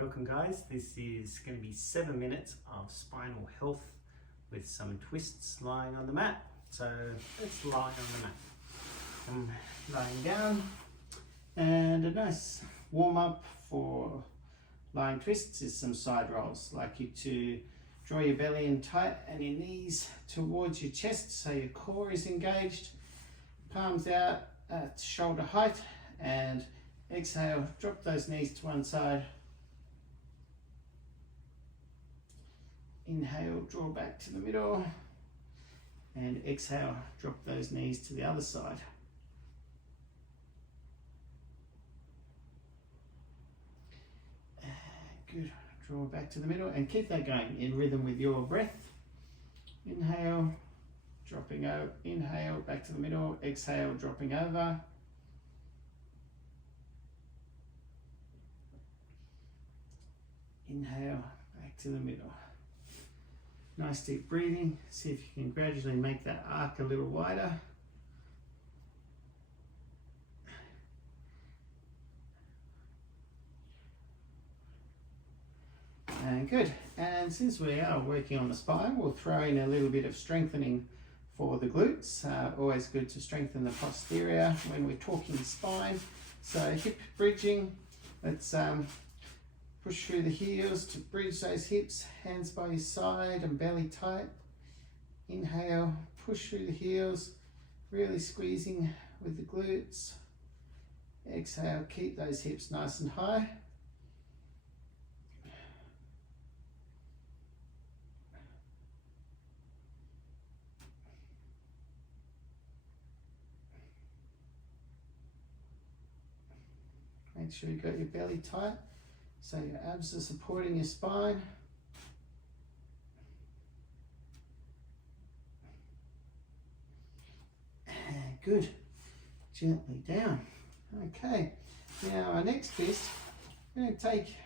Welcome guys, this is going to be 7 minutes of spinal health with some twists lying on the mat. So let's lie on the mat. I'm lying down, and a nice warm up for lying twists is some side rolls. I'd like you to draw your belly in tight and your knees towards your chest so your core is engaged. Palms out at shoulder height, and exhale, drop those knees to one side. Inhale, draw back to the middle, and exhale, drop those knees to the other side. Good, draw back to the middle and keep that going in rhythm with your breath. Inhale, dropping over, inhale, back to the middle, exhale, dropping over. Inhale, back to the middle. Nice deep breathing. See if you can gradually make that arc a little wider. And good. And since we are working on the spine, we'll throw in a little bit of strengthening for the glutes. Always good to strengthen the posterior when we're talking spine. So hip bridging. Let's push through the heels to bridge those hips, hands by your side and belly tight. Inhale, push through the heels, really squeezing with the glutes. Exhale, keep those hips nice and high. Make sure you've got your belly tight, so your abs are supporting your spine. And good. Gently down. Okay. Now our next twist, we're going to take,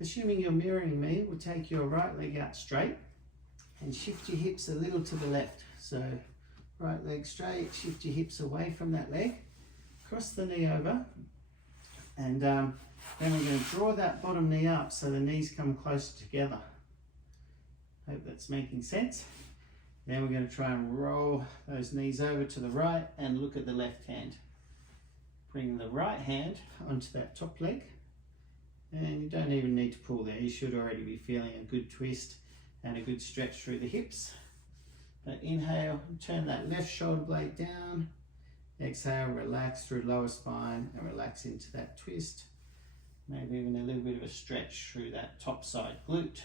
assuming you're mirroring me, we'll take your right leg out straight and shift your hips a little to the left. So right leg straight, shift your hips away from that leg, cross the knee over, and then we're going to draw that bottom knee up so the knees come closer together. Hope that's making sense. Then we're going to try and roll those knees over to the right and look at the left hand. Bring the right hand onto that top leg, and you don't even need to pull there. You should already be feeling a good twist and a good stretch through the hips. But inhale, turn that left shoulder blade down. Exhale, relax through lower spine and relax into that twist. Maybe even a little bit of a stretch through that top side glute.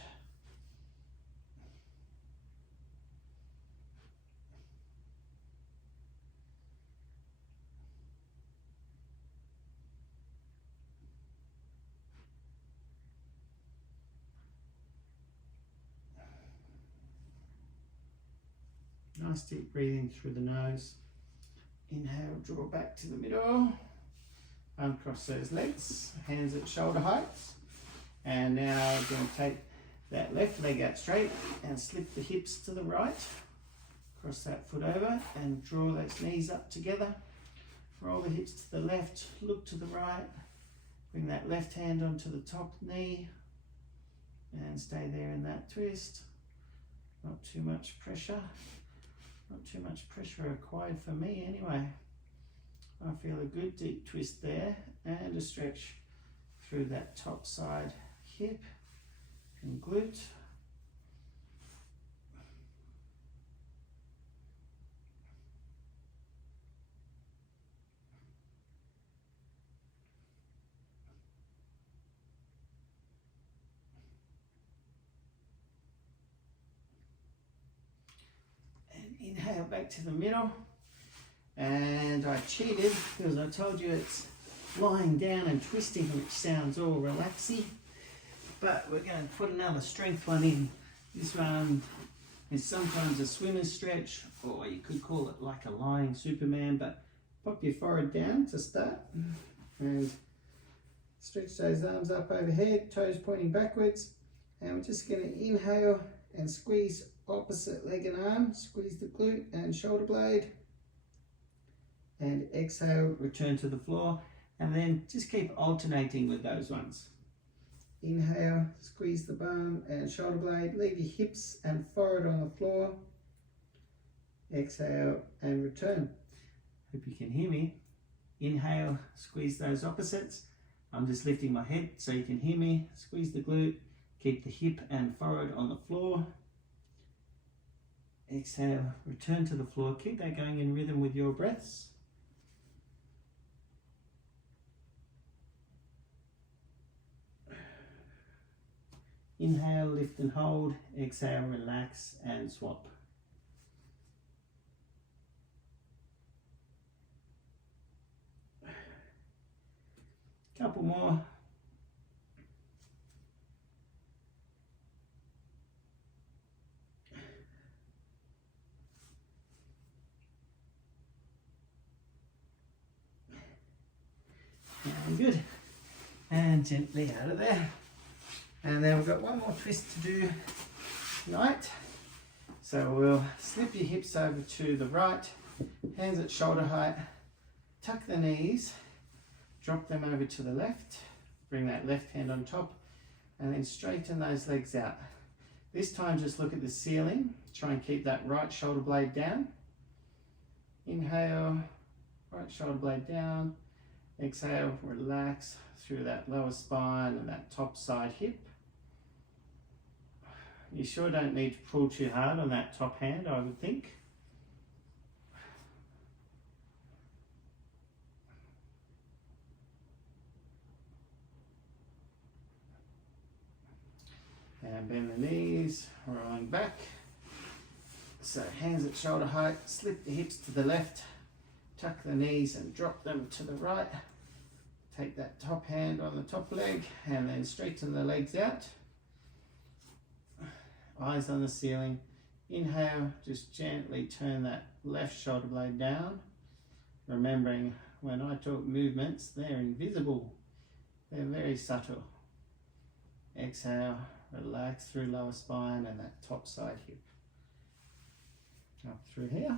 Nice deep breathing through the nose. Inhale, draw back to the middle. Uncross those legs, hands at shoulder heights. And now we're going to take that left leg out straight and slip the hips to the right. Cross that foot over and draw those knees up together. Roll the hips to the left, look to the right. Bring that left hand onto the top knee and stay there in that twist. Not too much pressure. Not too much pressure required for me anyway. I feel a good deep twist there and a stretch through that top side hip and glute. And inhale back to the middle. And I cheated because I told you it's lying down and twisting, which sounds all relaxy. But we're going to put another strength one in. This one is sometimes a swimmer's stretch, or you could call it like a lying Superman, but pop your forehead down to start. And stretch those arms up overhead, toes pointing backwards. And we're just going to inhale and squeeze opposite leg and arm. Squeeze the glute and shoulder blade. And exhale, return to the floor, and then just keep alternating with those ones. Inhale, squeeze the bum and shoulder blade. Leave your hips and forehead on the floor. Exhale and return. Hope you can hear me. Inhale, squeeze those opposites. I'm just lifting my head so you can hear me. Squeeze the glute. Keep the hip and forehead on the floor. Exhale, return to the floor. Keep that going in rhythm with your breaths. Inhale, lift and hold. Exhale, relax and swap. Couple more. Good. And gently out of there. And then we've got one more twist to do tonight. So we'll slip your hips over to the right, hands at shoulder height, tuck the knees, drop them over to the left, bring that left hand on top, and then straighten those legs out. This time just look at the ceiling, try and keep that right shoulder blade down. Inhale, right shoulder blade down. Exhale, relax through that lower spine and that top side hip. You sure don't need to pull too hard on that top hand, I would think. And bend the knees, rolling back. So hands at shoulder height, slip the hips to the left, tuck the knees and drop them to the right. Take that top hand on the top leg and then straighten the legs out. Eyes on the ceiling. Inhale, just gently turn that left shoulder blade down. Remembering when I talk movements, they're invisible. They're very subtle. Exhale, relax through lower spine and that top side hip. Up through here.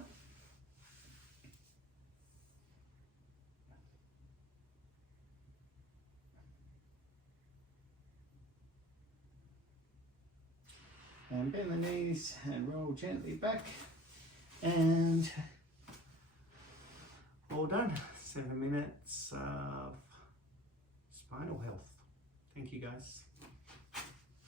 And bend the knees and roll gently back. And all done. 7 minutes of spinal health. Thank you guys.